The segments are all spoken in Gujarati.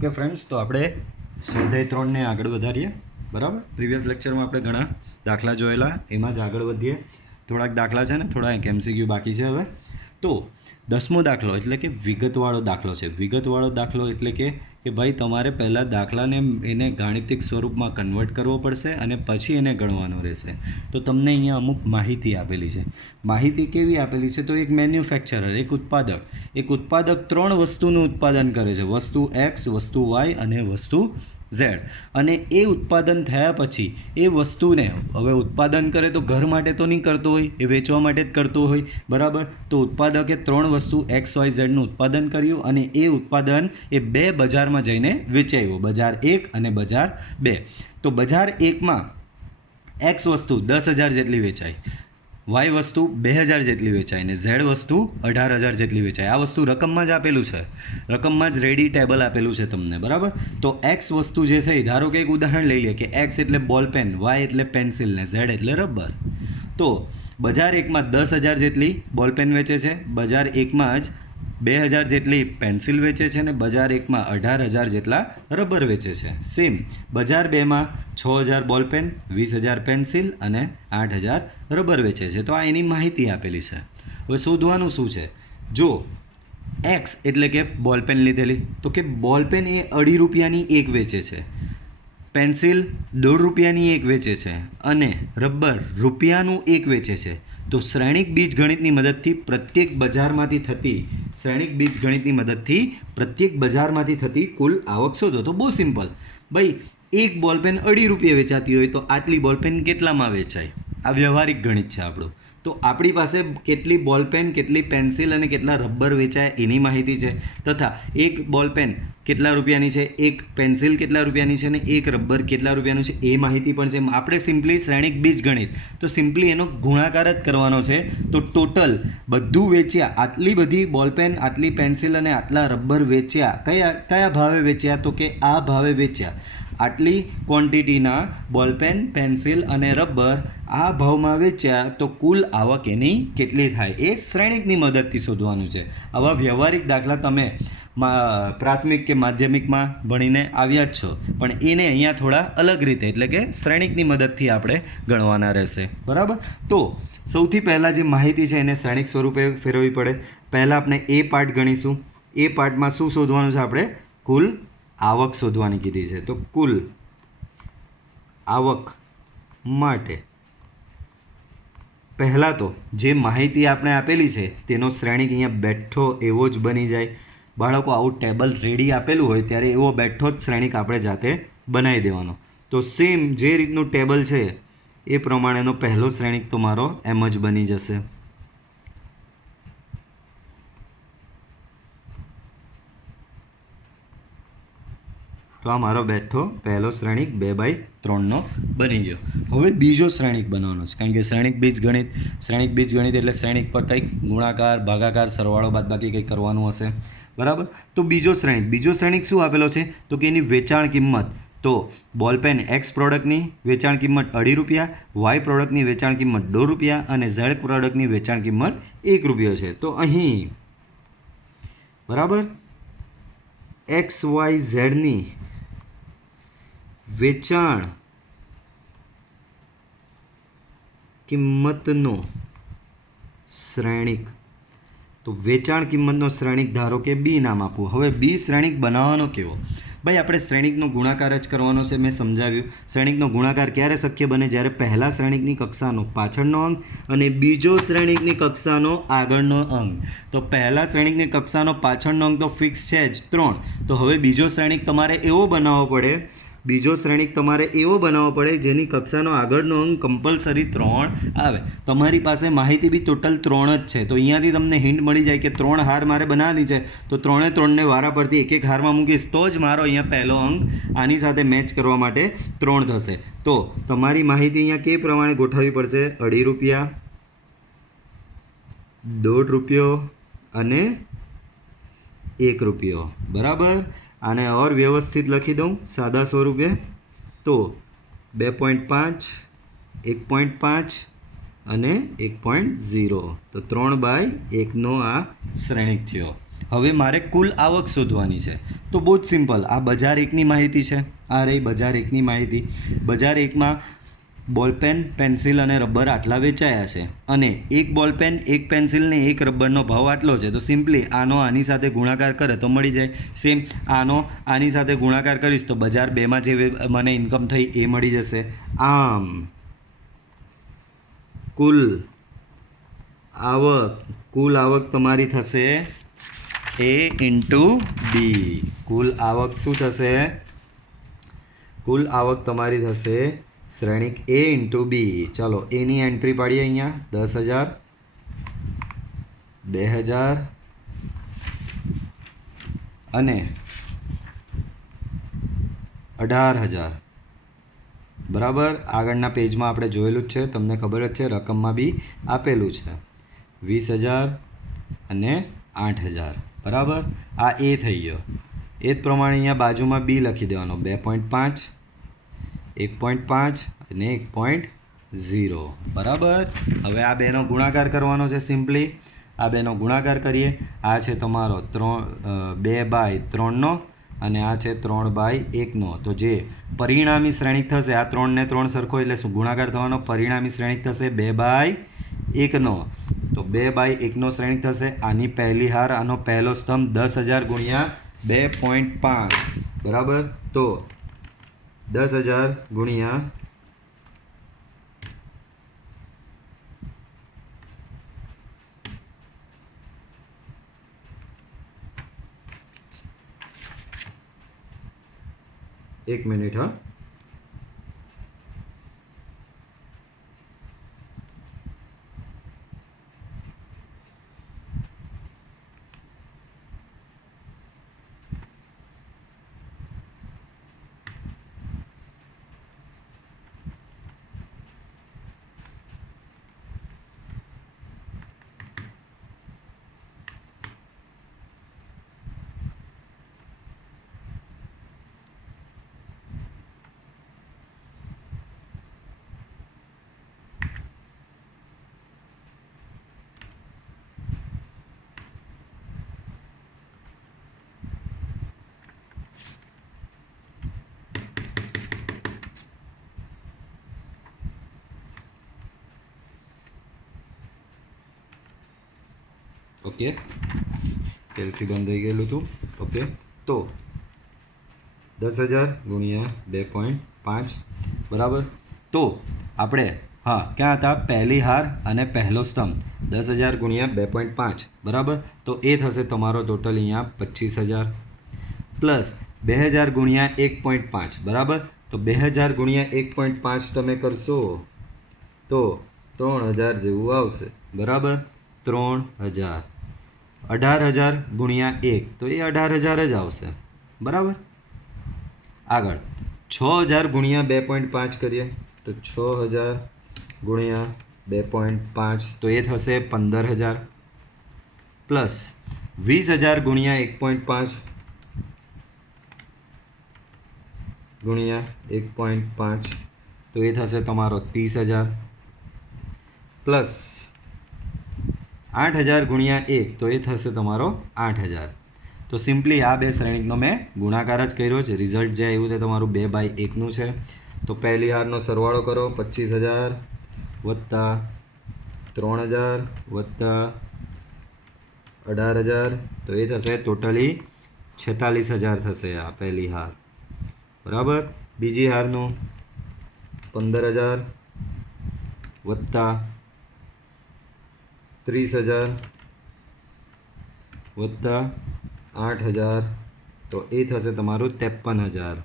ઓકે ફ્રેન્ડ્સ, તો આપણે સ્વાધ્યાય 3ને આગળ વધારીએ. બરાબર, પ્રીવિયસ લેક્ચરમાં આપણે ઘણા દાખલા જોયેલા, એમાં જ આગળ વધીએ. થોડાક દાખલા છે ને થોડા MCQ બાકી છે. હવે તો 10મો દાખલો એટલે કે વિગતવાળો દાખલો છે. વિગતવાળો દાખલો એટલે કે ભાઈ તમારે પહેલાં દાખલાને એને ગાણિતિક સ્વરૂપમાં કન્વર્ટ કરવો પડશે અને પછી એને ગણવાનો રહેશે. તો તમને અહીંયા અમુક માહિતી આપેલી છે. માહિતી કેવી આપેલી છે? તો એક મેન્યુફેક્ચરર, એક ઉત્પાદક 3 વસ્તુનું ઉત્પાદન કરે છે. વસ્તુ X, વસ્તુ Y અને વસ્તુ Z. અને એ ઉત્પાદન થયા પછી એ વસ્તુને હવે ઉત્પાદન કરે તો ઘર માટે તો નહીં કરતો હોય, એ વેચવા માટે જ કરતો હોય. બરાબર, તો ઉત્પાદકે 3 વસ્તુ XYZનું ઉત્પાદન કર્યું અને એ ઉત્પાદન એ 2 બજારમાં જઈને વેચાયું, બજાર 1 અને બજાર 2. તો બજાર 1માં X વસ્તુ 10,000 જેટલી વેચાઈ, Y વસ્તુ 2,000 જેટલી વેચાય ને Z વસ્તુ 18,000 જેટલી વેચાય. આ વસ્તુ રકમમાં જ આપેલું છે, રકમમાં જ રેડી ટેબલ આપેલું છે તમને. બરાબર, તો X વસ્તુ જે છે, ધારો કે એક ઉદાહરણ લઈ લે કે X એટલે બોલપેન, Y એટલે પેન્સિલ ને Z એટલે રબર. તો બજાર 1માં 10,000 જેટલી બોલપેન વેચે છે, બજાર 1માં જ 2,000 જેટલી પેન્સિલ વેચે છે ને બજાર 1માં 18,000 જેટલા રબર વેચે છે. સેમ બજાર 2માં 6,000 બોલપેન, 20,000 પેન્સિલ અને 8,000 રબર વેચે છે. તો આ એની માહિતી આપેલી છે. હવે શોધવાનું શું છે? જો X એટલે કે બોલપેન લીધેલી, તો કે બોલપેન એ 2.5 રૂપિયાની એક વેચે છે, પેન્સિલ 1.5 રૂપિયાની એક વેચે છે અને રબર રૂપિયાનું એક વેચે છે. તો શ્રેણિક બીજગણિતની મદદથી પ્રત્યેક બજારમાંથી થતી કુલ આવક શોધો. તો બહુ સિમ્પલ ભાઈ, એક બોલપેન 2.5 રૂપિયા વેચાતી હોય તો આટલી બોલપેન કેટલામાં વેચાય? આ વ્યવહારિક ગણિત છે આપણું. તો આપણી પાસે કેટલી બોલપેન, કેટલી પેન્સિલ અને કેટલા રબર વેચાય એની માહિતી છે, તથા એક બોલપેન કેટલા રૂપિયાની છે, એક પેન્સિલ કેટલા રૂપિયાની છે અને એક રબર કેટલા રૂપિયાનું છે એ માહિતી પણ છે. આપણે સિમ્પલી શ્રેણિક બીજગણિત, તો સિમ્પલી એનો ગુણાકાર જ કરવાનો છે. તો ટોટલ બધું વેચ્યા, આટલી બધી બોલપેન, આટલી પેન્સિલ અને આટલા રબર વેચ્યા, કયા ભાવે વેચ્યા? તો કે આ ભાવે વેચ્યા. આટલી ક્વોન્ટિટીના બોલપેન, પેન્સિલ અને રબર આ ભાવમાં વેચ્યા તો કુલ આવક એની કેટલી થાય એ શ્રેણિકની મદદથી શોધવાનું છે. આવા વ્યવહારિક દાખલા તમે પ્રાથમિક કે માધ્યમિકમાં ભણીને આવ્યા જ છો, પણ એને અહીંયા થોડા અલગ રીતે એટલે કે શ્રેણિકની મદદથી આપણે ગણવાના રહેશે. બરાબર, તો સૌથી પહેલાં જે માહિતી છે એને શ્રેણિક સ્વરૂપે ફેરવવી પડે. પહેલાં આપણે એ પાર્ટ ગણીશું. એ પાર્ટમાં શું શોધવાનું છે? આપણે કુલ આવક શોધવાની કીધી છે. તો કુલ આવક માટે પહેલાં તો જે માહિતી આપણે આપેલી છે તેનો શ્રેણિક અહીંયા બેઠો એવો જ બની જાય. બાળકો, આવું ટેબલ રેડી આપેલું હોય ત્યારે એવો બેઠો જ શ્રેણિક આપણે જાતે બનાવી દેવાનો. તો સેમ જે રીતનું ટેબલ છે એ પ્રમાણેનો પહેલો શ્રેણિક તો મારો એમ જ બની જશે. તો આ મારો બેઠો પહેલો શ્રેણિક 2/3નો બની ગયો. હવે બીજો શ્રેણિક બનાવવાનો છે, કારણ કે શ્રેણિક બીજગણિત એટલે શ્રેણિક પર કંઈક ગુણાકાર, ભાગાકાર, સરવાળો, બાદબાકી કંઈક કરવાનું હશે. બરાબર, તો બીજો શ્રેણિક શું આપેલો છે? તો કે એની વેચાણ કિંમત. તો બોલપેન X પ્રોડક્ટની વેચાણ કિંમત 2.5 રૂપિયા, Y પ્રોડક્ટની વેચાણ કિંમત 2 રૂપિયા અને Z પ્રોડક્ટની વેચાણ કિંમત 1 રૂપિયો છે. તો અહીં બરાબર XYZની વેચાણ કિંમતનો શ્રેણિક. તો વેચાણ કિંમતનો શ્રેણિક ધારો કે B નામ આપવું. હવે B શ્રેણિક બનાવવાનો કેવો? ભાઈ, આપણે શ્રેણિકનો ગુણાકાર જ કરવાનો છે. મેં સમજાવ્યું, શ્રેણિકનો ગુણાકાર ક્યારે શક્ય બને? જ્યારે પહેલા શ્રેણિકની કક્ષાનો પાછળનો અંક અને બીજો શ્રેણિકની કક્ષાનો આગળનો અંક. તો પહેલા શ્રેણિકની કક્ષાનો પાછળનો અંક તો ફિક્સ છે જ 3. તો હવે બીજો શ્રેણિક તમારે એવો બનાવવો પડે જેની કક્ષાનો આગળનો અંક કમ્પલસરી 3 આવે. તમારી પાસે માહિતી બી ટોટલ 3 જ છે. તો અહીંયાથી તમને હિન્ટ મળી જાય કે 3 હાર મારે બનાવવાની છે, તો 3ને વારા પરથી એક હારમાં મૂકીશ તો જ મારો અહીંયા પહેલો અંક આની સાથે મેચ કરવા માટે 3 થશે. તો તમારી માહિતી અહીંયા કે પ્રમાણે ગોઠવવી પડશે: 2.5 રૂપિયા, 1.5 રૂપિયો અને 1 રૂપિયો. બરાબર, આને ઓર વ્યવસ્થિત લખી દઉં સાદા સ્વરૂપે. તો 2.5, 1.5 અને 1.0. તો 3/1નો આ શ્રેણિક થયો. હવે મારે કુલ આવક શોધવાની છે. તો બહુ જ સિમ્પલ. આ બજાર એકની માહિતી છે. આ રહી બજાર એકની માહિતી. બજાર એકમાં બોલપેન, પેન્સિલ અને રબર આટલા વેચાયા છે અને એક બોલપેન, એક પેન્સિલ ને એક રબરનો ભાવ આટલો છે. તો સિમ્પલી આનો આની સાથે ગુણાકાર કરે તો મળી જાય. સેમ આનો આની સાથે ગુણાકાર કરીશ તો બજાર બેમાં જે મને ઇન્કમ થઈ એ મળી જશે. આમ કુલ આવક તમારી થશે A ઇન્ટુ બી. કુલ આવક શું થશે? કુલ આવક તમારી થશે શ્રેણિક A ઇન્ટુ બી. ચાલો એની એન્ટ્રી પાડીએ અહીંયા. 10,000, 2,000 અને 18,000. બરાબર. આગળના પેજમાં આપણે જોયેલું જ છે, તમને ખબર જ છે, રકમમાં બી આપેલું છે. 20,000 અને 8,000. બરાબર. આ એ થઈ ગયો. એ જ પ્રમાણે અહીંયા બાજુમાં બી લખી દેવાનો. 2.5, 1.5 અને 1.0. બરાબર. હવે આ બેનો ગુણાકાર કરવાનો છે. સિમ્પલી આ બેનો ગુણાકાર કરીએ. આ છે તમારો 2/3 અને આ છે 3/1. તો જે પરિણામી શ્રેણિક થશે, આ 3 ને 3 સરખો એટલે શું ગુણાકાર થવાનો? પરિણામી શ્રેણિક થશે 2/1. તો 2/1 શ્રેણિક થશે. આની પહેલી હાર, આનો પહેલો સ્તંભ 10,000 ગુણ્યા 2.5. બરાબર. તો 10,000 ગુણ્યા 1 મિનિટ. હા, ઓકે. કેલ્સી બંધ થઈ ગયેલું હતું. ઓકે. તો 10,000 ગુણ્યા 2.5. બરાબર. તો આપણે ક્યાં હતા? પહેલી હાર અને પહેલો સ્તંભ. 10,000 ગુણ્યા 2.5. બરાબર. તો એ થશે તમારો ટોટલ અહીંયા 25,000 પ્લસ 2,000 ગુણ્યા 1.5. બરાબર. તો 2,000 ગુણ્યા 1.5 તમે કરશો તો 3,000 જેવું આવશે. બરાબર. 3,000. 18,000 ગુણ્યા 1 તો એ 18,000 જ આવશે. બરાબર. આગળ 6,000 ગુણ્યા 2.5 કરીએ તો 6,000 ગુણ્યા 2.5 તો એ થશે 15,000 પ્લસ 20,000 ગુણ્યા 1.5 ગુણ્યા 1.5 તો એ થશે તમારો 30,000 પ્લસ 8,000 ગુણ્યા 1 તો એ થશે તમારો 8,000. તો સિમ્પલી આ બે શ્રેણિકનો મેં ગુણાકાર જ કર્યો છે. રિઝલ્ટ જે આવ્યું તે તમારું 2/1 છે. તો પહેલી હારનો સરવાળો કરો. 25,000 વત્તા 3,000 વત્તા 18,000 તો એ થશે ટોટલી 46,000 થશે આ પહેલી હાર. બરાબર. બીજી હારનું 15,000 વત્તા 30,000 વત્તા 8,000 તો એ થશે તમારું 53,000.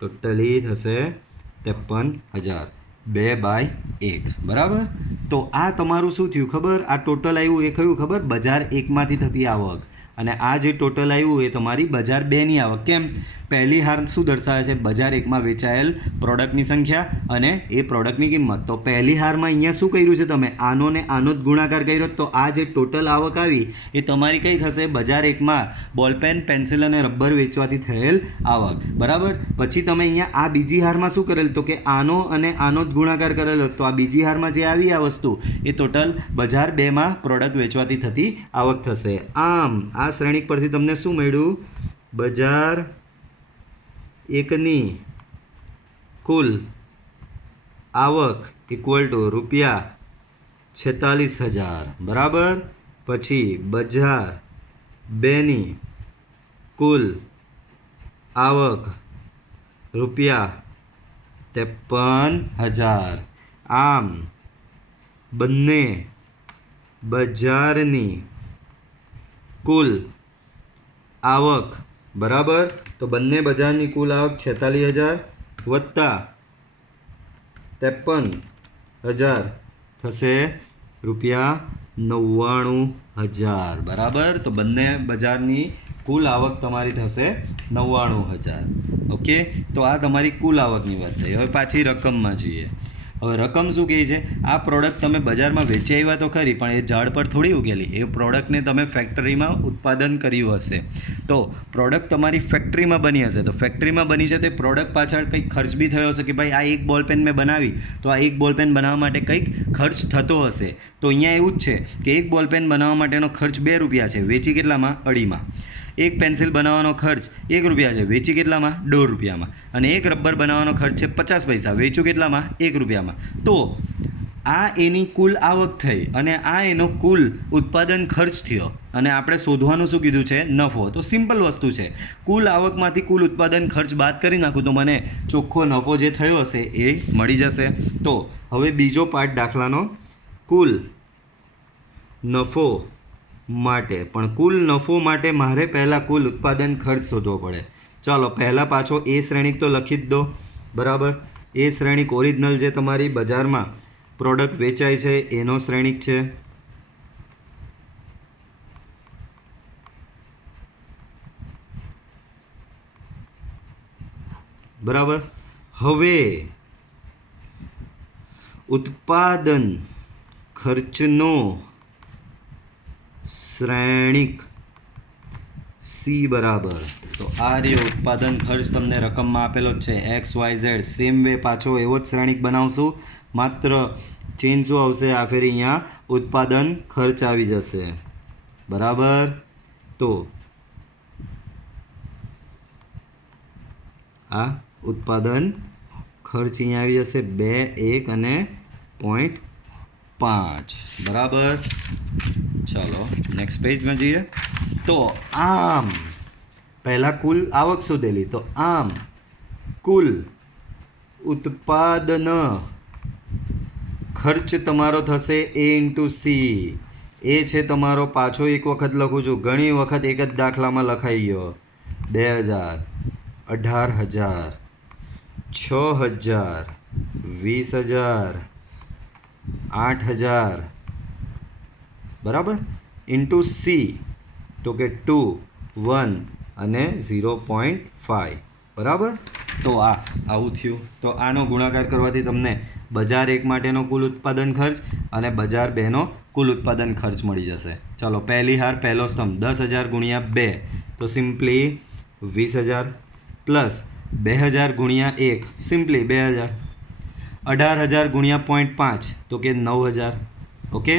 ટોટલી થશે 53,000. 2/1. બરાબર. તો આ તમારું શું થયું ખબર? આ ટોટલ આવ્યું એ કયું ખબર? બજાર એકમાંથી થતી આવક. અને આ જે ટોટલ આવ્યું એ તમારી બજાર બેની આવક. કેમ? પહેલી હાર શું દર્શાવે છે? બજાર એકમાં વેચાયેલ પ્રોડક્ટની સંખ્યા અને એ પ્રોડક્ટની કિંમત. તો પહેલી હારમાં અહીંયા શું કર્યું છે તમે? આનો ને આનો જ ગુણાકાર કર્યો. તો આ જે ટોટલ આવક આવી એ તમારી કઈ થશે? બજાર એકમાં બોલપેન, પેન્સિલ અને રબર વેચવાથી થયેલ આવક. બરાબર. પછી તમે અહીંયા આ બીજી હારમાં શું કરેલ? તો કે આનો અને આનો જ ગુણાકાર કરેલો. તો આ બીજી હારમાં જે આવી આ વસ્તુ એ ટોટલ બજાર બેમાં પ્રોડક્ટ વેચવાથી થતી આવક થશે. આમ આ શ્રેણિક પરથી તમને શું મળ્યું? બજાર એકની કુલ આવક ઇક્વલ ટુ ₹46,000 બરાબર. પછી બજાર બેની કુલ આવક ₹53,000. આમ બંને બજારની કુલ આવક બરાબર. તો બંને બજારની કુલ આવક 46,000 વત્તા 53,000 થશે ₹99,000 બરાબર. તો બંને બજારની કુલ આવક તમારી થશે 99,000. ઓકે, તો આ તમારી કુલ આવકની વાત થઈ. હવે પાછી રકમમાં જોઈએ. હવે રકમ શું કહે છે? આ પ્રોડક્ટ તમે બજારમાં વેચી આવ્યા તો ખરી, પણ એ ઝાડ પર થોડી ઉગેલી. એ પ્રોડક્ટને તમે ફેક્ટરીમાં ઉત્પાદન કર્યું હશે. તો પ્રોડક્ટ તમારી ફેક્ટરીમાં બની હશે. તો ફેક્ટરીમાં બની છે તો એ પ્રોડક્ટ પાછળ કંઈક ખર્ચ બી થયો હશે કે ભાઈ આ એક બોલપેન મેં બનાવી, તો આ એક બોલપેન બનાવવા માટે કંઈક ખર્ચ થતો હશે. તો અહીંયા એવું જ છે કે એક બોલપેન બનાવવા માટેનો ખર્ચ ₹2 છે, વેચી કેટલામાં? 2.5માં. એક પેન્સિલ બનાવવાનો ખર્ચ ₹1 છે, વેચી કેટલામાં? ₹2. અને એક રબર બનાવવાનો ખર્ચ છે 50 પૈસા, વેચું કેટલામાં? ₹1. તો આ એની કુલ આવક થઈ અને આ એનો કુલ ઉત્પાદન ખર્ચ થયો. અને આપણે શોધવાનું શું કીધું છે? નફો. તો સિમ્પલ વસ્તુ છે, કુલ આવકમાંથી કુલ ઉત્પાદન ખર્ચ બાદ કરી નાખું તો મને ચોખ્ખો નફો જે થયો હશે એ મળી જશે. તો હવે બીજો પાર્ટ દાખલાનો, કુલ નફો માટે. પણ કુલ નફો માટે મારે પહેલાં કુલ ઉત્પાદન ખર્ચ શોધવો પડે. ચાલો પહેલાં પાછો એ શ્રેણિક તો લખી જ દો બરાબર. એ શ્રેણિક ઓરિજિનલ જે તમારી બજારમાં પ્રોડક્ટ વેચાય છે એનો શ્રેણિક છે. બરાબર. હવે ઉત્પાદન ખર્ચનો શ્રેણિક સી બરાબર. તો આ રહ્યો ઉત્પાદન ખર્ચ, તમને રકમમાં આપેલો જ છે XYZ. સેમ વે પાછો એવો જ શ્રેણિક બનાવશું, માત્ર ચેન્જ શું આવશે? આ ફેરી અહીંયા ઉત્પાદન ખર્ચ આવી જશે બરાબર. તો આ ઉત્પાદન ખર્ચ અહીંયા આવી જશે 2, 1 અને 0.5 બરાબર. ચાલો નેક્સ્ટ પેજમાં જઈએ. તો આમ પહેલાં કુલ આવક શોધેલી, તો આમ કુલ ઉત્પાદન ખર્ચ તમારો થશે A × C. એ છે તમારો, પાછો એક વખત લખું છું, ઘણી વખત એક જ દાખલામાં લખાઈ ગયો. 2,000, 18,000, 6,000, 20,000, 8,000 બરાબર. ઇન્ટુ સી તો કે 2, 1 અને 0.5 બરાબર. તો આવું થયું. તો આનો ગુણાકાર કરવાથી તમને બજાર 1 માટેનો કુલ ઉત્પાદન ખર્ચ અને બજાર 2નો કુલ ઉત્પાદન ખર્ચ મળી જશે. ચાલો પહેલી હાર પહેલો સ્તંભ 10,000 × 2 તો સિમ્પલી 20,000 પ્લસ 2,000 × 1 સિમ્પલી 2,000, 18,000 × 0.5 તો કે 9,000. ઓકે.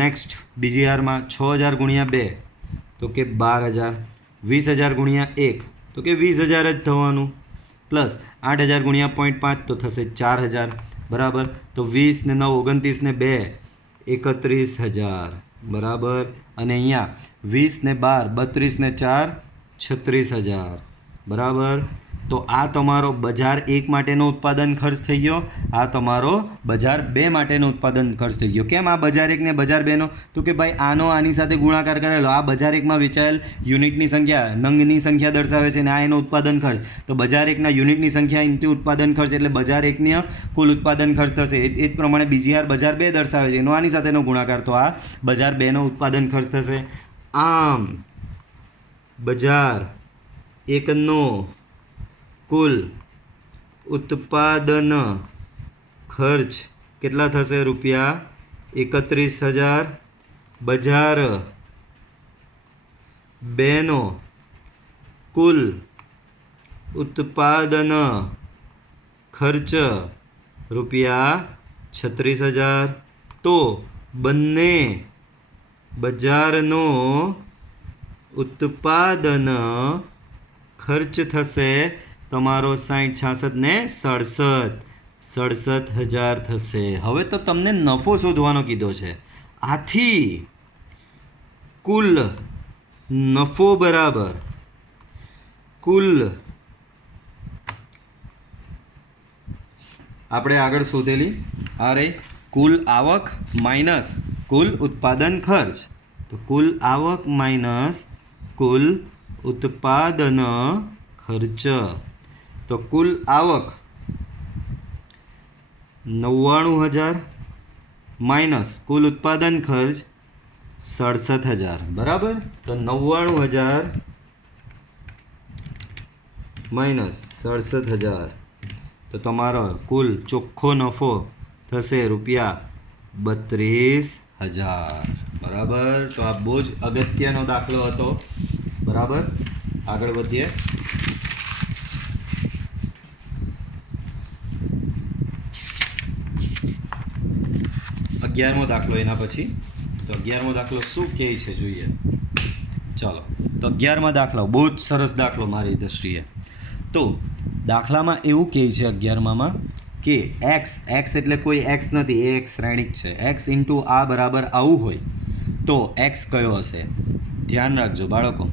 નેક્સ્ટ બીજી હારમાં 6,000 × 2 તો કે 12,000, 20,000 × 1 તો કે 20,000 જ થવાનું, પ્લસ 8,000 × 0.5 તો થશે 4,000 બરાબર. તો 20 ને 9 29 ને 2 31,000 બરાબર. અને અહીંયા 20 ને 12 32 ને 4 36,000 બરાબર. તો આ તમારો બજાર 1 માટેનો ઉત્પાદન ખર્ચ થઈ ગયો, આ તમારો બજાર 2 માટેનો ઉત્પાદન ખર્ચ થઈ ગયો. કેમ આ બજાર 1 ને બજાર 2નો? તો કે ભાઈ આનો આની સાથે ગુણાકાર કરેલો, આ બજાર 1માં વેચાયેલ યુનિટની સંખ્યા, નંગની સંખ્યા દર્શાવે છે, અને આ એનો ઉત્પાદન ખર્ચ. તો બજાર 1ના યુનિટની સંખ્યા ઇન્ટુ ઉત્પાદન ખર્ચ એટલે બજાર 1ની કુલ ઉત્પાદન ખર્ચ થશે. એ જ પ્રમાણે બીજી હાર બજાર 2 દર્શાવે છે, એનો આની સાથેનો ગુણાકાર, તો આ બજાર 2નો ઉત્પાદન ખર્ચ થશે. આમ બજાર 1નો કુલ ઉત્પાદન ખર્ચ કેટલા થશે? ₹31,000. બજાર 2નો કુલ ઉત્પાદન ખર્ચ ₹36,000. તો બંને બજારનો ઉત્પાદન ખર્ચ થશે તમારો 60 66 ને 67,000 થશે. હવે તો તમને નફો શોધવાનો કીધો છે. આથી કુલ નફો બરાબર કુલ આપણે આગળ શોધેલી આ રહી કુલ આવક માઇનસ કુલ ઉત્પાદન ખર્ચ. તો કુલ આવક માઇનસ કુલ ઉત્પાદન ખર્ચ. તો કુલ આવક 99,000 માઇનસ કુલ ઉત્પાદન ખર્ચ 67,000 બરાબર. તો 99,000 માઇનસ 67,000 તો તમારો કુલ ચોખ્ખો નફો થશે ₹32,000 બરાબર. તો આ બહુ જ અગત્યનો દાખલો હતો બરાબર. આગળ વધીએ. અગિયારમો દાખલો એના પછી. તો 11મો દાખલો શું કહે છે જોઈએ. ચાલો તો 11મા દાખલો બહુ જ સરસ દાખલો મારી દૃષ્ટિએ. તો દાખલામાં એવું કહે છે 11મામાં કે એક્સ એટલે કોઈ એક્સ નથી, એ એક શ્રેણિક છે. એક્સ ઇન્ટુ આ બરાબર આવું હોય તો એક્સ કયો હશે? ધ્યાન રાખજો બાળકો.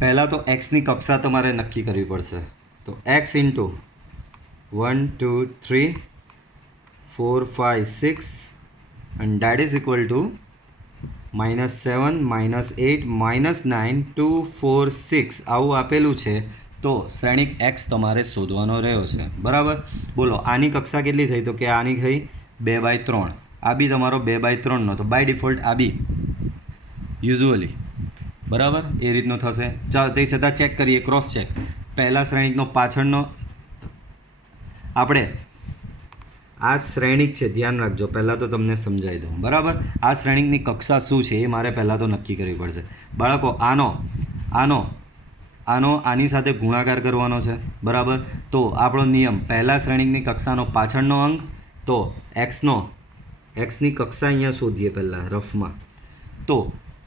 પહેલાં તો એક્સની કક્ષા તમારે નક્કી કરવી પડશે. તો x into 1 2 3 4 5 6 and that is equal to -7 -8 -9 2 4 6 આવું આપેલું છે. તો શ્રેણિક એક્સ તમારે શોધવાનો રહ્યો છે બરાબર. બોલો આની કક્ષા કેટલી થઈ? તો કે આની થઈ 2/3. આ બી તમારો 2/3નો. તો બાય ડિફોલ્ટ આ બી યુઝ્યુઅલી બરાબર એ રીતનો થશે. ચાલો તે છતાં ચેક કરીએ, ક્રોસ ચેક. પહેલા શ્રેણિકનો પાછળનો આપણે આ શ્રેણિક છે, ધ્યાન રાખજો. પહેલાં તો તમને સમજાવી દઉં બરાબર. આ શ્રેણિકની કક્ષા શું છે એ મારે પહેલાં તો નક્કી કરવી પડશે બાળકો. આનો આની સાથે ગુણાકાર કરવાનો છે બરાબર. તો આપણો નિયમ પહેલા શ્રેણિકની કક્ષાનો પાછળનો અંક. તો એક્સની કક્ષા અહીંયા શોધીએ પહેલાં રફમાં. તો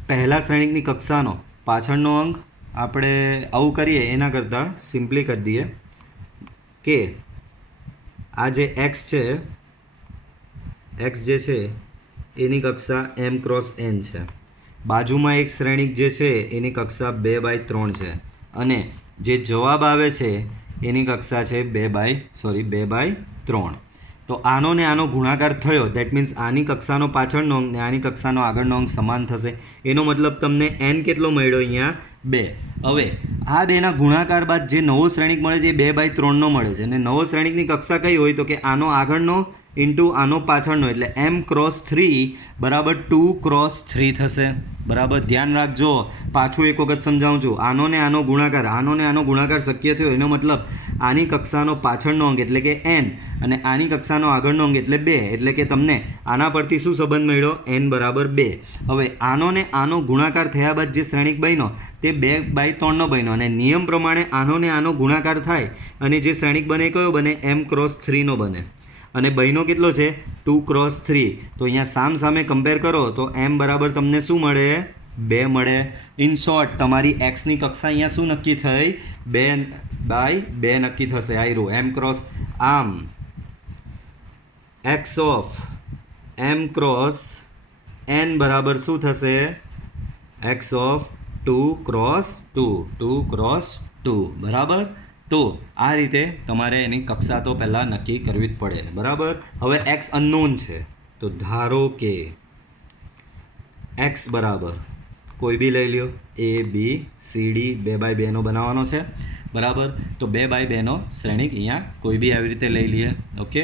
પહેલા શ્રેણિકની કક્ષાનો પાછળનો અંક આપણે આવું કરીએ એના કરતાં સિમ્પલી કરી દઈએ કે આ જે એક્સ છે, એક્સ જે છે એની કક્ષા m ક્રોસ n છે. બાજુમાં એક શ્રેણિક જે છે એની કક્ષા 2/3 છે અને જે જવાબ આવે છે એની કક્ષા છે 2/3. તો આનો ને આનો ગુણાકાર થયો, દેટ મીન્સ આની કક્ષાનો પાછળનો અંક ને આની કક્ષાનો આગળનો અંક સમાન થશે. એનો મતલબ તમને n કેટલો મળ્યો અહીંયા? 2. હવે આ બેના ગુણાકાર બાદ જે નવો શ્રેણિક મળે છે એ 2/3નો મળે છે. અને નવો શ્રેણિકની કક્ષા કઈ હોય? તો કે આનો આગળનો ઇન્ટુ આનો પાછળનો, એટલે m ક્રોસ 3 બરાબર 2 ક્રોસ 3 થશે બરાબર. ધ્યાન રાખજો, પાછું એક વખત સમજાવું છું. આનો ને આનો ગુણાકાર શક્ય થયો એનો મતલબ આની કક્ષાનો પાછળનો અંક એટલે કે n અને આની કક્ષાનો આગળનો અંક એટલે 2. એટલે કે તમને આના પરથી શું સંબંધ મળ્યો? n બરાબર 2. હવે આનો ને આનો ગુણાકાર થયા બાદ જે શ્રેણિક બન્યો તે 2/3નો બન્યો અને નિયમ પ્રમાણે આનો ને આનો ગુણાકાર થાય અને જે શ્રેણિક બને કયો બને? m ક્રોસ 3નો બને. અને બહેનો કેટલો છે? 2 ક્રોસ 3. તો અહીંયા સામે કમ્પેર કરો તો m બરાબર તમને શું મળે? 2 મળે. ઇન શોર્ટ તમારી એક્સની કક્ષા અહીંયા શું નક્કી થઈ? 2/2 નક્કી થશે. આયરું m ક્રોસ આમ x of m cross n બરાબર શું થશે? x ઓફ 2 ક્રોસ 2 બરાબર. તો આ રીતે તમારે એની કક્ષા તો પહેલાં નક્કી કરવી જ પડે બરાબર. હવે એક્સ અનનોન છે તો ધારો કે એક્સ બરાબર કોઈ બી લઈ લ્યો, A B C D 2/2નો બનાવવાનો છે બરાબર. તો 2/2નો શ્રેણિક અહીંયા કોઈ બી આવી રીતે લઈ લઈએ. Okay,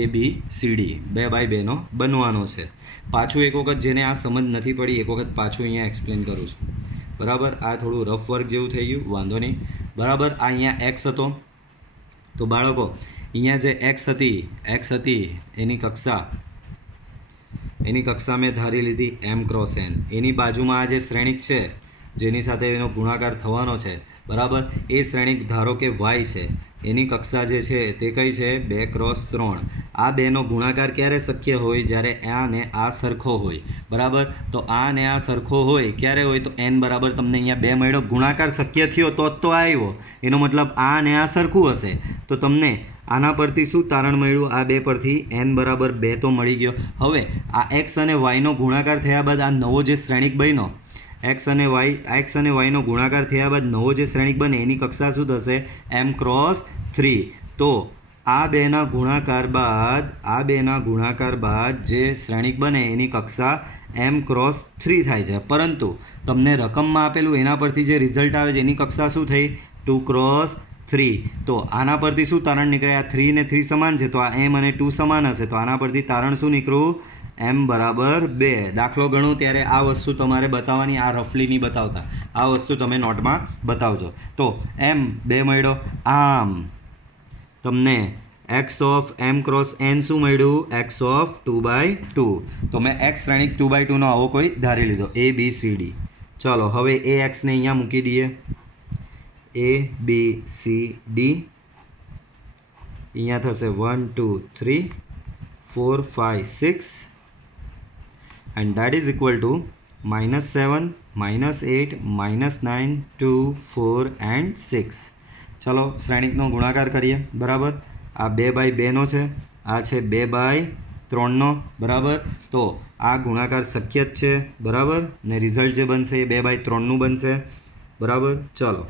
A B C D 2/2નો બનવાનો છે. પાછું એક વખત જેને આ સમજ નથી પડી એક વખત પાછું અહીંયા એક્સપ્લેન કરું છું બરાબર. આ થોડું રફ વર્ક જેવું થઈ ગયું, વાંધો નહીં બરાબર. આ અહીંયા એક્સ હતો તો બાળકો અહીંયા જે એક્સ હતી એની કક્ષા મેં ધારી લીધી m ક્રોસ n. એની બાજુમાં આ જે શ્રેણિક છે જેની સાથે એનો ગુણાકાર થવાનો છે બરાબર, એ શ્રેણિક ધારો કે y છે, એની કક્ષા જે છે તે કઈ છે? 2 ક્રોસ 3. આ બેનો ગુણાકાર ક્યારે શક્ય હોય? જ્યારે આ ને આ સરખો હોય, બરાબર. તો આ ને આ સરખો હોય ક્યારે હોય? તો n બરાબર તમને અહીંયા 2 મળ્યો, ગુણાકાર શક્ય થયો તો જ તો આવ્યો, એનો મતલબ આ ને આ સરખું હશે. તો તમને આના પરથી શું તારણ મળ્યું? આ બે પરથી n બરાબર 2 તો મળી ગયો. હવે આ x અને yનો ગુણાકાર થયા બાદ આ નવો જે શ્રેણિક બન્યો, x અને yનો ગુણાકાર થયા બાદ નવો જે શ્રેણિક બને એની કક્ષા શું થશે? m×3. તો આ બેના ગુણાકાર બાદ જે શ્રેણિક બને એની કક્ષા m×3 થાય છે. પરંતુ તમને રકમમાં આપેલું એના પરથી જે રિઝલ્ટ આવે છે એની કક્ષા શું થઈ? 2×3. તો આના પરથી શું તારણ નીકળે? આ 3 ને 3 સમાન છે, તો આ m અને 2 સમાન હશે. તો આના પરથી તારણ શું નીકળ્યું? m બરાબર 2. દાખલો ગણો ત્યારે આ વસ્તુ તમારે બતાવવાની, આ રફલી નહીં બતાવતા, આ વસ્તુ તમે નોટમાં બતાવજો. તો m 2 મળ્યો. આમ તમને x ઓફ m×n શું મળ્યું? x of 2/2. તો મેં x શ્રેણિક 2/2નો આવો કોઈ ધારી લીધો, a b c d. ચલો હવે એ x ને અહીંયા મૂકી દઈએ, a b c d અહીંયા થશે 1 2 3 4 5 6 and that is equal to -7 -8 -9 2 4 and 6. ચલો શ્રેણિકનો ગુણાકાર કરીએ, બરાબર. આ 2/2નો છે, આ છે 2/3નો, બરાબર. તો આ ગુણાકાર શક્ય જ છે, બરાબર, ને રિઝલ્ટ જે બનશે એ 2/3નું બનશે, બરાબર. ચલો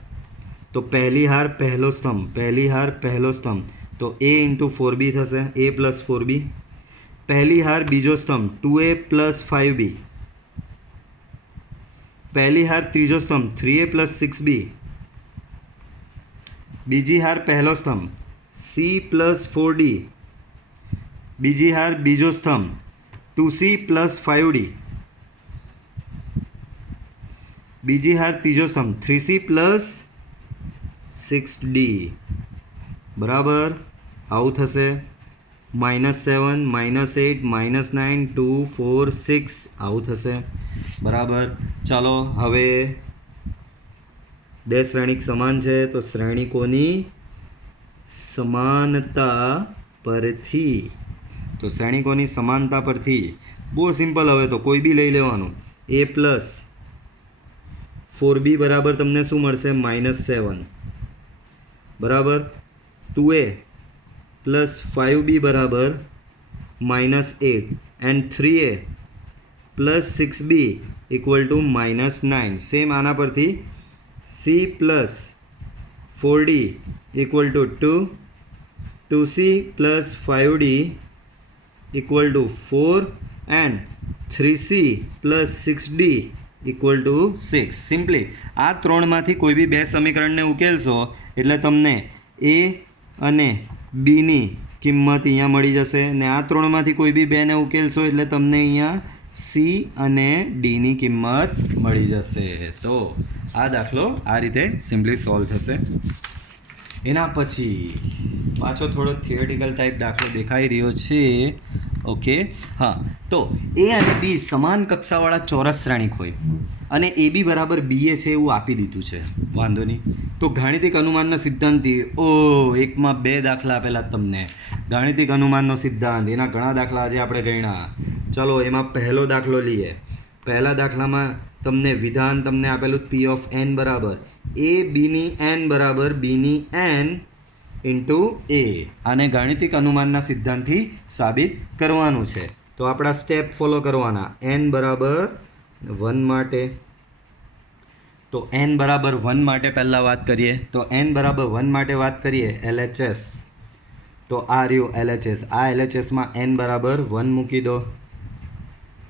તો પહેલી હાર પહેલો સ્તંભ, તો a × 4b થશે, a + 4b. પહેલી હાર બીજો સ્તંભ 2a + 5b. પહેલી હાર ત્રીજો સ્તંભ 3a + 6b. બીજી હાર પહેલો સ્તંભ c + 4d. બીજી હાર બીજો સ્તંભ 2c + 5d. બીજી હાર ત્રીજો સ્તંભ 3c + 6d, બરાબર. આવું થશે. -7 -8 -9 2 4 6 આવું થશે, બરાબર. ચાલો હવે બે શ્રેણિક સમાન છે, તો શ્રેણિકોની સમાનતા પરથી બહુ સિમ્પલ. હવે તો કોઈ બી લઈ લેવાનું. a + 4b બરાબર તમને શું મળશે? -7, બરાબર. 2a + 5b બરાબર -8 and 3a + 6b = -9. સેમ આના પરથી c + 4d = 2, 2c + 5d = 4 and 3c + 6d = 6. Simply આ ત્રણમાંથી કોઈ બી બે સમીકરણને ઉકેલશો એટલે તમને a અને બીની કિંમત અહીંયા મળી જશે, ને આ ત્રણમાંથી કોઈ બી બેને ઉકેલશો એટલે તમને અહીંયા સી અને ડીની કિંમત મળી જશે. તો આ દાખલો આ રીતે સિમ્પલી સોલ્વ થશે. એના પછી પાછો થોડો થિયોરિટિકલ ટાઈપ દાખલો દેખાઈ રહ્યો છે. ઓકે, હા. તો એ અને બી સમાન કક્ષાવાળા ચોરસ શ્રેણિક હોય અને એ બી બરાબર બીએ છે એવું આપી દીધું છે, વાંધો નહીં. તો ગાણિતિક અનુમાનના સિદ્ધાંતથી એકમાં 2 દાખલા આપેલા તમને. ગાણિતિક અનુમાનનો સિદ્ધાંત, એના ઘણા દાખલા આજે આપણે ગણ્યા. ચલો એમાં પહેલો દાખલો લઈએ. પહેલા દાખલામાં તમને વિધાન તમને આપેલું p ઓફ n બરાબર a બીની n બરાબર બીની n × a. આને ગાણિતિક અનુમાનના સિદ્ધાંતથી સાબિત કરવાનું છે. તો આપણા સ્ટેપ ફોલો કરવાના. n બરાબર 1 માટે, તો n બરાબર 1 માટે પહેલાં વાત કરીએ. તો n બરાબર 1 માટે વાત કરીએ LHS. તો આ રહ્યું LHS. આ LHSમાં n બરાબર 1 મૂકી દો.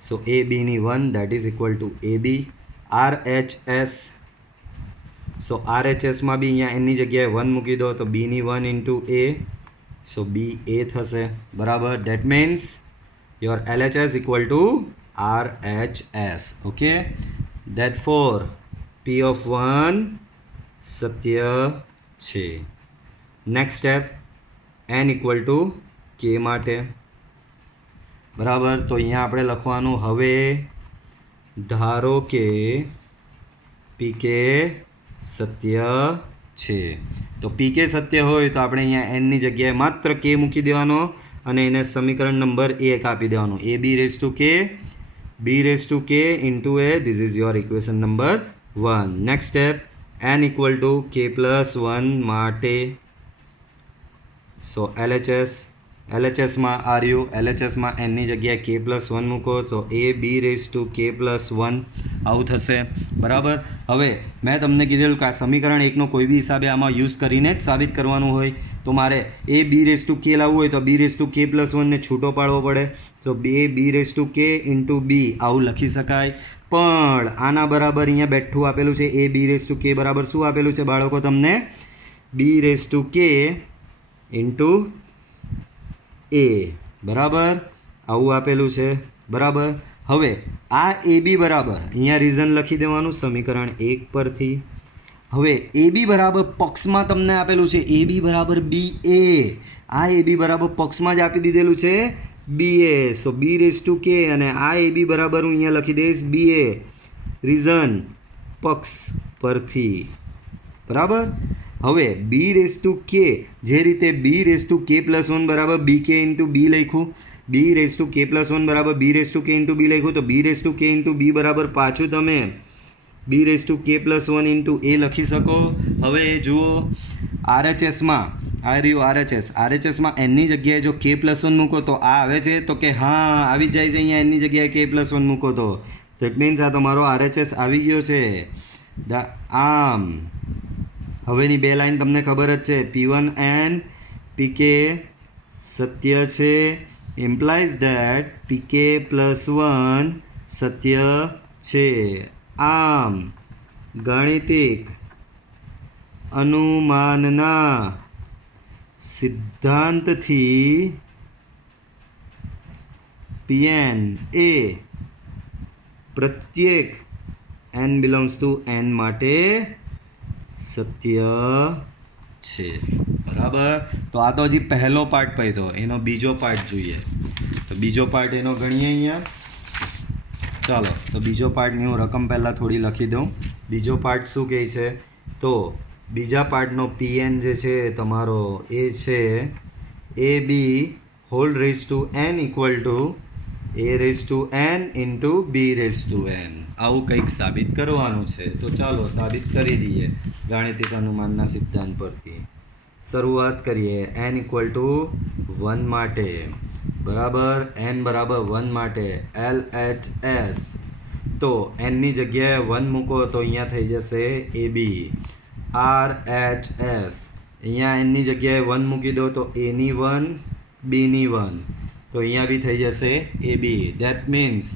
સો a બીની 1 that is equal to ab. RHS, સો RHSમાં બી અહીંયા n ની જગ્યાએ 1 મૂકી દો, તો b ની 1 × a, સો b a થશે, બરાબર. That means your LHS equal to RHS. Okay, therefore p of 1 સત્ય છે. નેક્સ્ટ સ્ટેપ n = k માટે, બરાબર. તો અહીંયા આપણે લખવાનું, હવે ધારો કે pk સત્ય છે. તો pk સત્ય હોય તો આપણે અહીંયા n ની જગ્યાએ માત્ર k મૂકી દેવાનો અને એને સમીકરણ નંબર 1 આપી દેવાનું એ બી રેઝ ટુ કે into A. This is your equation number 1. Next step n equal to કે પ્લસ 1 માટે સો LHSમાં LHSમાં એનની જગ્યાએ કે પ્લસ 1 મૂકો તો એ બી રેઝ ટુ કે પ્લસ 1 આવું થશે. બરાબર. હવે મેં તમને કીધેલું કે આ સમીકરણ 1નો કોઈ બી હિસાબે આમાં યુઝ કરીને જ સાબિત કરવાનું હોય તો મારે એ બી રેઝ ટુ કે લાવવું હોય તો બી રેઝ ટુ કે પ્લસ 1ને છૂટો પાડવો પડે તો એ બી રેઝ ટુ કે ઇન્ટુ બી આવું લખી શકાય. પણ આના બરાબર અહીંયા બેઠું આપેલું છે એ બી રેઝ ટુ કે બરાબર શું આપેલું છે બાળકો તમને બી રેઝ ટુ કે ઇન્ટુ એ. બરાબર આવું આપેલું છે. બરાબર. હવે આ એ બી બરાબર અહીંયા રીઝન લખી દેવાનું સમીકરણ 1 પરથી. હવે એ બી બરાબર પક્ષમાં તમને આપેલું છે એ બી બરાબર બી એ. આ એ બી બરાબર પક્ષમાં જ આપી દીધેલું છે બી એ. સો બી રેઝ ટુ કે અને આ એ બી બરાબર હું અહીંયા લખી દઈશ બી એ રીઝન પક્ષ પરથી. બરાબર. હવે બી રેઝ ટુ કે જે રીતે બી રેઝ ટુ કે પ્લસ 1 બરાબર બી કે ઇન્ટુ બી લખ્યું બી રેઝ ટુ કે પ્લસ 1 બરાબર બી રેઝ ટુ કે ઇન્ટુ બી લખ્યું તો બી રેઝ ટુ કે ઇન્ટુ બી બરાબર પાછું તમે બી રેઝ ટુ કે પ્લસ 1 ઇન્ટુ એ લખી શકો. હવે જુઓ RHSમાં આ રહ્યું RHSમાં એનની જગ્યાએ જો કે પ્લસ 1 મૂકો તો આ આવે છે તો કે હા આવી જાય છે અહીંયા એનની જગ્યાએ કે પ્લસ 1 મૂકો તો દેટ મીન્સ આ તમારો RHS આવી ગયો છે. આમ હવેની બે લાઈન તમને ખબર જ છે P1N PK સત્ય છે ઇમ્પ્લાઇઝ ધેટ PK પ્લસ 1 સત્ય છે. આમ ગાણિતિક અનુમાનના સિદ્ધાંતથી Pn એ પ્રત્યેક n બિલોંગ્સ ટુ n માટે સત્ય છે. બરાબર. તો આ તો હજી પહેલો પાર્ટ પડ્યો એનો બીજો પાર્ટ જોઈએ તો બીજો પાર્ટ એનો ગણીએ અહીંયા. ચાલો તો બીજો પાર્ટની હું રકમ પહેલાં થોડી લખી દઉં. બીજો પાર્ટ શું કહે છે તો બીજા પાર્ટનો Pn જે છે તમારો એ છે a b whole raise to n equal to a raise to n into b raise to n. આવું કંઈક સાબિત કરવાનું છે તો ચાલો સાબિત કરી દઈએ ગાણિતિક અનુમાનના સિદ્ધાંત પરથી. શરૂઆત કરીએ n ઇક્વલ ટુ 1 માટે. બરાબર. n બરાબર 1 માટે LHS તો nની જગ્યાએ 1 મૂકો તો અહીંયા થઈ જશે એ બી RHS અહીંયા nની જગ્યાએ 1 મૂકી દો તો એની 1 બીની 1 તો અહીંયા બી થઈ જશે a b. That means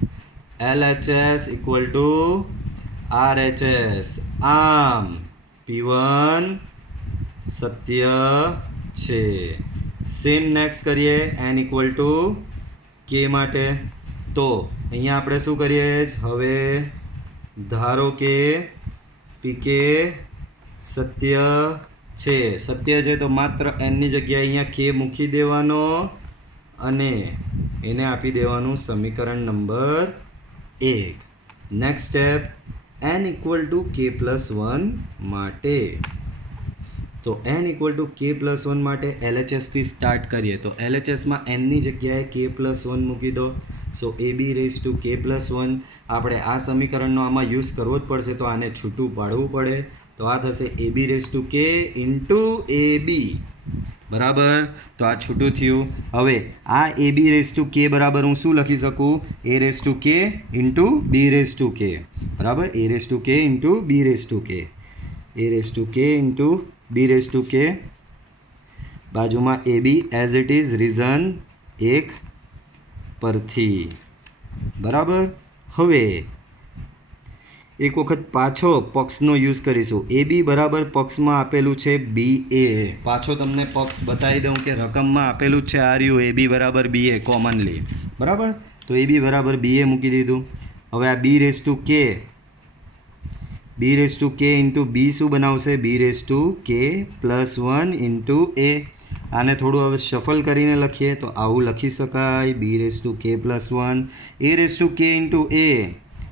LHS equal to RHS. આમ P1 સત્ય છે. સેમ નેક્સ્ટ કરીએ n ઇક્વલ ટુ કે માટે તો અહીંયા આપણે શું કરીએ હવે ધારો કે PK સત્ય છે તો માત્ર nની જગ્યાએ અહીંયા કે મૂકી દેવાનો અને એને આપી દેવાનું સમીકરણ number 1. Next step n equal to કે પ્લસ 1 માટે તો n ઇક્વલ ટુ કે પ્લસ 1 માટે LHSથી સ્ટાર્ટ કરીએ તો LHSમાં nની જગ્યાએ કે પ્લસ 1 મૂકી દો સો એ બી રેઝ ટુ કે પ્લસ 1. આપણે આ સમીકરણનો આમાં યુઝ કરવો જ પડશે તો આને છૂટું પાડવું પડે તો આ થશે એ બી રેઝ ટુ કે ઇન્ટુ એ બી. બરાબર. તો આ છૂટું થયું. હવે આ એ બી રેઝ ટુ કે બરાબર હું શું લખી શકું એ રેઝ ટુ કે ઇન્ટુ બી રેઝ ટુ કે. બરાબર. એ રેઝ ટુ કે ઇન્ટુ બી રેઝ ટુ કે એ રેઝ ટુ કે ઇન્ટુ બી રેઝ ટુ કે બાજુમાં એ બી એઝ ઇટ ઇઝ રીઝન 1 પરથી. બરાબર. હવે એક વખત પાછો પક્ષનો યુઝ કરીશું એ બી બરાબર પક્ષમાં આપેલું છે બી એ. પાછો તમને પક્ષ બતાવી દઉં કે રકમમાં આપેલું છે આ રહ્યું એ બી બરાબર બી એ કોમનલી. બરાબર. તો એ બી બરાબર બી એ મૂકી દીધું. હવે આ બી રેઝ ટુ કે ઇન્ટુ બી શું બનાવશે બી રેઝ ટુ કે પ્લસ 1 ઇન્ટુ એ. આને થોડું હવે શફલ કરીને લખીએ તો આવું લખી શકાય બી રેઝ ટુ કે પ્લસ 1 એ રેઝ ટુ કે ઇન્ટુ એ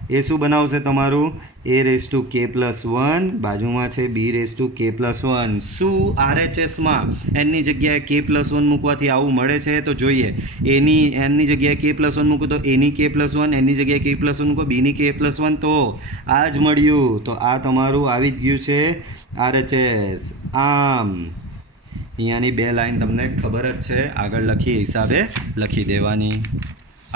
એ શું બનાવશે તમારું a raise to k plus 1, બાજુમાં છે b raise to k plus 1. શું RHSમાં એનની જગ્યાએ k પ્લસ 1 મૂકવાથી આવું મળે છે? તો જોઈએ. એનની જગ્યાએ k પ્લસ 1 મૂકો તો એની k પ્લસ 1, એની જગ્યાએ k પ્લસ 1 મૂકો બીની k પ્લસ 1, તો આ જ મળ્યું. તો આ તમારું આવી જ ગયું છે RHS. આમ અહીંયાની 2 લાઈન તમને ખબર જ છે, આગળ લખી હિસાબે લખી દેવાની.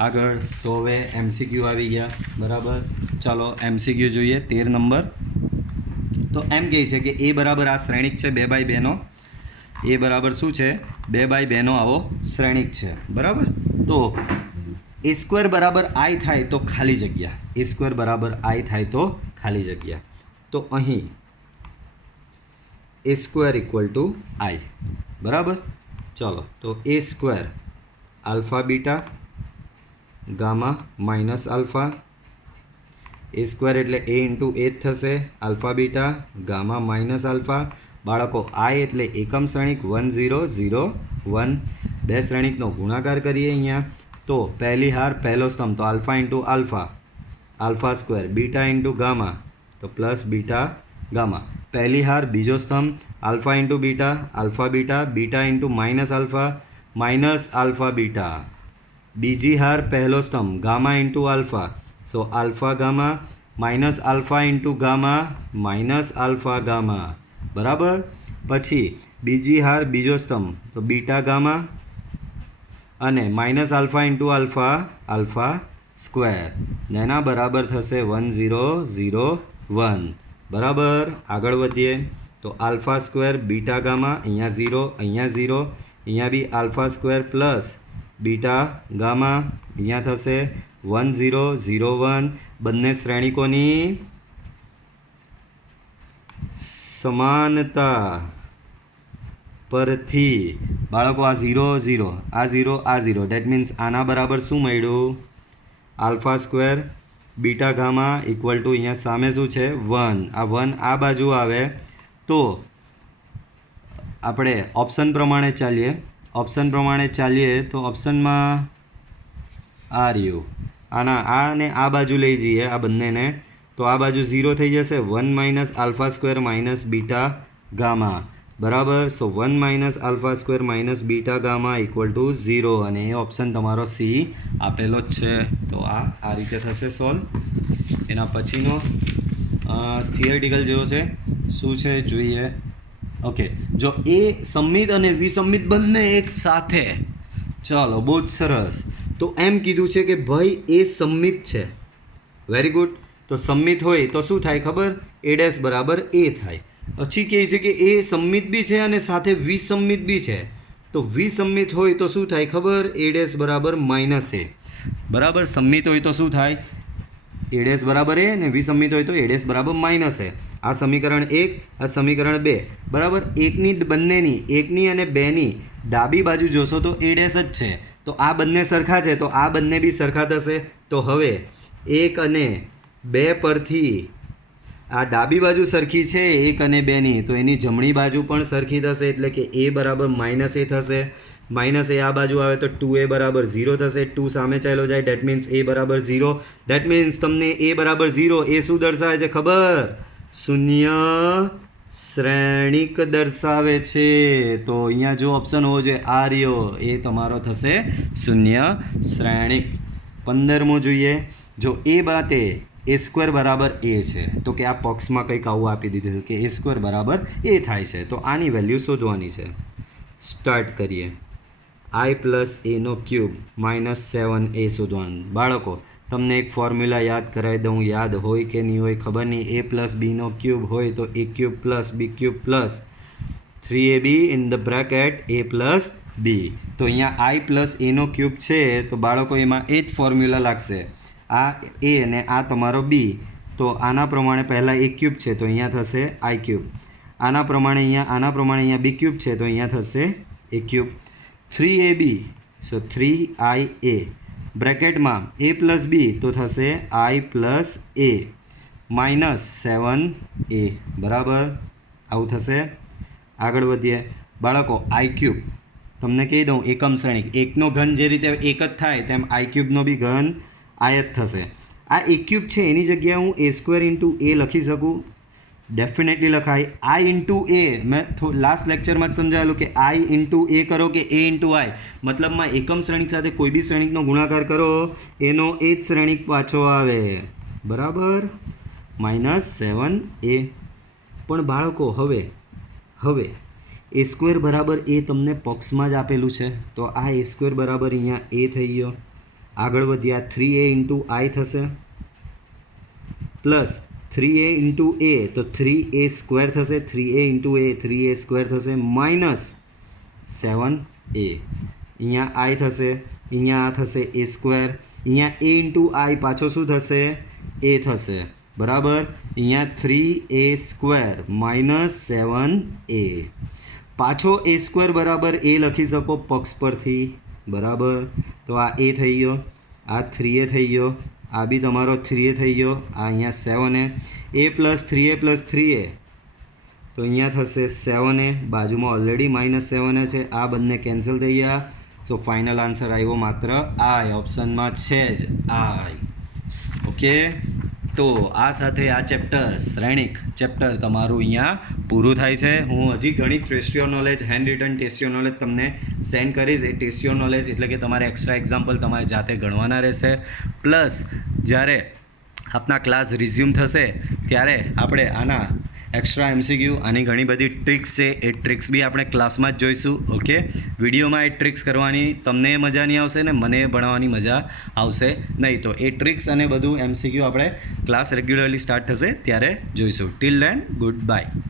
આગળ તો હવે MCQ આવી ગયા, બરાબર. ચાલો MCQ જોઈએ. 13 નંબર. તો એમ કહે છે કે એ બરાબર આ શ્રેણિક છે 2/2 નો. એ બરાબર શું છે? 2/2 નો આવો શ્રેણિક છે, બરાબર. તો એ સ્ક્વેર બરાબર I થાય તો ખાલી જગ્યા. એ સ્ક્વેર બરાબર I થાય તો ખાલી જગ્યા. તો અહીં A square equal to I, બરાબર. ચલો તો A square alpha beta gamma minus alpha. A square એટલે a ઇન્ટુ a જ થશે, alpha beta gamma minus alpha. બાળકો I એટલે એકમ શ્રેણિક 1 0 0 1. બે શ્રેણિકનો ગુણાકાર કરીએ અહીંયા. તો પહેલી હાર પહેલો સ્તંભ તો alpha into alpha, alpha square. Beta into gamma તો પ્લસ બીટા ગામા. પહેલી હાર બીજો સ્તંભ alpha into beta, alpha beta, beta into minus alpha, minus alpha beta. બીજી હાર પહેલો સ્તંભ gamma into alpha, so alpha gamma minus alpha into gamma, minus alpha gamma, બરાબર. પછી બીજી હાર બીજો સ્તંભ તો બીટા ગામા અને minus alpha into alpha, alpha square. એના બરાબર થશે 1 0 0 1, બરાબર. આગળ વધીએ તો આલ્ફા સ્ક્વેર બીટા ગામા, અહીંયા 0 અહીંયા 0, અહીંયા બી alpha square plus beta gamma, અહીંયા થશે 1 0 0 1. બંને શ્રેણિકોની સમાનતા પરથી બાળકો આ 0 0 આ 0 આ 0, ડેટ મીન્સ આના બરાબર શું મળ્યું? Alpha square beta gamma equal to અહીંયા સામે શું છે 1. આ 1 આ બાજુ આવે તો આપણે ઓપ્શન પ્રમાણે ચાલીએ. ઓપ્શન પ્રમાણે ચાલીએ તો ઓપ્શનમાં આ રહ્યું. આ ને આ બાજુ લઈ જઈએ આ બંનેને તો આ બાજુ 0 થઈ જશે. 1 minus alpha square minus beta gamma, બરાબર. સો 1 minus alpha square minus beta gamma equal to 0, અને એ ઓપ્શન તમારો C આપેલો જ છે. તો આ રીતે થશે સોલ્વ. એના પછીનો થિયરિટિકલ જેવો છે. શું છે જોઈએ. ઓકે, જો એ સમમિત અને વિસમમિત બંને એક સાથે, ચાલો બહુ જ સરસ. તો એમ કીધું છે કે ભાઈ એ સમમિત છે. Very good. તો સમમિત હોય તો શું થાય ખબર? a ડેશ બરાબર a થાય. પછી કહે છે કે એ સમમિત બી છે અને સાથે વિસમમિત બી છે. તો વિસમમિત હોય તો શું થાય ખબર? a ડેશ બરાબર માઇનસ a, બરાબર. સમમિત હોય તો શું થાય? a ડેશ બરાબર a ને વિસમમિત હોય તો a ડેશ બરાબર માઇનસ a. આ સમીકરણ 1, આ સમીકરણ 2, બરાબર. એકની બંનેની, એકની અને બેની ડાબી બાજુ જોશો તો a ડેશ જ છે. તો આ બંને સરખા છે તો આ બંને બી સરખા થશે. તો હવે 1 અને 2 પરથી આ ડાબી બાજુ સરખી છે 1 અને 2ની, તો એની જમણી બાજુ પણ સરખી થશે. એટલે કે a બરાબર માઇનસ a થશે. માઇનસ એ આ બાજુ આવે તો 2a બરાબર 0 થશે. 2 સામે ચાલ્યો જાય, ડેટ મીન્સ a બરાબર 0. ડેટ મીન્સ તમને a બરાબર 0 એ શું દર્શાવે છે ખબર? શૂન્ય શ્રેણિક દર્શાવે છે. તો અહીંયા જો ઓપ્શન હોવો જોઈએ આ રહ્યો, એ તમારો થશે શૂન્ય શ્રેણિક. 15મો જોઈએ. જો એ બાતે એ સ્ક્વેર બરાબર a છે તો કે આ પક્ષમાં કંઈક આવું આપી દીધું કે એ સ્ક્વેર બરાબર a થાય છે. તો આની વેલ્યુ શોધવાની છે. સ્ટાર્ટ કરીએ. I પ્લસ એનો ક્યુબ માઇનસ 7a શોધવાનું. બાળકો તમને એક ફોર્મ્યુલા યાદ કરાવી દઉં, યાદ હોય કે નહીં હોય ખબર નહીં. a પ્લસ બીનો ક્યુબ હોય તો a cube plus b cube plus 3ab in the bracket a plus b. તો અહીંયા I પ્લસ એનો ક્યુબ છે તો બાળકો એમાં એ જ ફોર્મ્યુલા લાગશે. આ a અને આ તમારો b. તો આના પ્રમાણે પહેલાં a ક્યુબ છે તો અહીંયા થશે I ક્યુબ. આના પ્રમાણે અહીંયા b ક્યુબ છે તો અહીંયા થશે a cube. 3ab so 3ia બ્રેકેટમાં a plus b તો થશે I plus a minus 7a, બરાબર. આવું થશે. આગળ વધીએ બાળકો. I ક્યુબ તમને કહી દઉં એકમ શ્રેણિક, એકનો ઘન જે રીતે એક જ થાય તેમ I ક્યુબનો બી ઘન I જ થશે. આ એ ક્યુબ છે એની જગ્યાએ હું એ સ્ક્વેર ઇન્ટુ એ લખી શકું? ડેફિનેટલી લખાય. આઈ ઇન્ટુ એ મેં લાસ્ટ લેક્ચરમાં જ સમજાવેલું કે આઈ ઇન્ટુ એ કરો કે એ ઇન્ટુ આઈ, મતલબમાં એકમ શ્રેણિક સાથે કોઈ બી શ્રેણિકનો ગુણાકાર કરો એનો એ જ શ્રેણિક પાછો આવે, બરાબર, -7a. પણ બાળકો હવે એ સ્ક્વેર બરાબર એ તમને પક્ષમાં જ આપેલું છે, તો આ એ સ્ક્વેર બરાબર અહીંયા એ થઈ ગયો. આગળ વધ્યા 3a ઇન્ટુ આઈ થશે પ્લસ 3a ઇન્ટુ એ, તો 3a સ્ક્વેર થશે, 3a ઇન્ટુ એ 3a સ્ક્વેર થશે, માઇનસ 7a. અહીંયા આઈ થશે, અહીંયા આ થશે એ સ્ક્વેર, અહીંયા એ ઇન્ટુ આઈ પાછો શું થશે? એ થશે, બરાબર. અહીંયા 3a સ્ક્વેર માઇનસ 7a. પાછો એ સ્ક્વેર બરાબર એ લખી શકો પક્ષ પરથી, બરાબર. તો આ એ થઈ ગયો, આ 3a થઈ ગયો, આ બી તમારો 3a થઈ ગયો, આ અહીંયા 7a. એ પ્લસ 3a પ્લસ 3a તો અહીંયા થશે 7a, બાજુમાં ઓલરેડી -7a છે, આ બંને કેન્સલ થઈ ગયા. સો ફાઇનલ આન્સર આવ્યો માત્ર આઈ, ઓપ્શનમાં છે જ આઈ. ઓકે, તો આ સાથે આ ચેપ્ટર શ્રેણિક ચેપ્ટર તમારું અહીંયા પૂરું થાય છે. હું હજી ગણિત ટેસ્ટિયો નોલેજ, હેન્ડ રિટન ટેસ્ટિયો નોલેજ તમને સેન્ડ કરીશ. એ ટેસ્ટિયો નોલેજ એટલે કે તમારે એક્સ્ટ્રા એક્ઝામ્પલ તમારે જાતે ગણવાના રહેશે. પ્લસ જ્યારે આપના ક્લાસ રિઝ્યુમ થશે ત્યારે આપણે આના એક્સ્ટ્રા MCQ, આની ઘણી બધી ટ્રિક્સ છે, એ ટ્રિક્સ બી આપણે ક્લાસમાં જ જોઈશું. ઓકે, વિડીયોમાં એ ટ્રિક્સ કરવાની તમને મજા નહીં આવશે ને મને ભણાવવાની મજા આવશે નહીં. તો એ ટ્રિક્સ અને બધું MCQ આપણે ક્લાસ રેગ્યુલરલી સ્ટાર્ટ થશે ત્યારે જોઈશું. Till then good bye.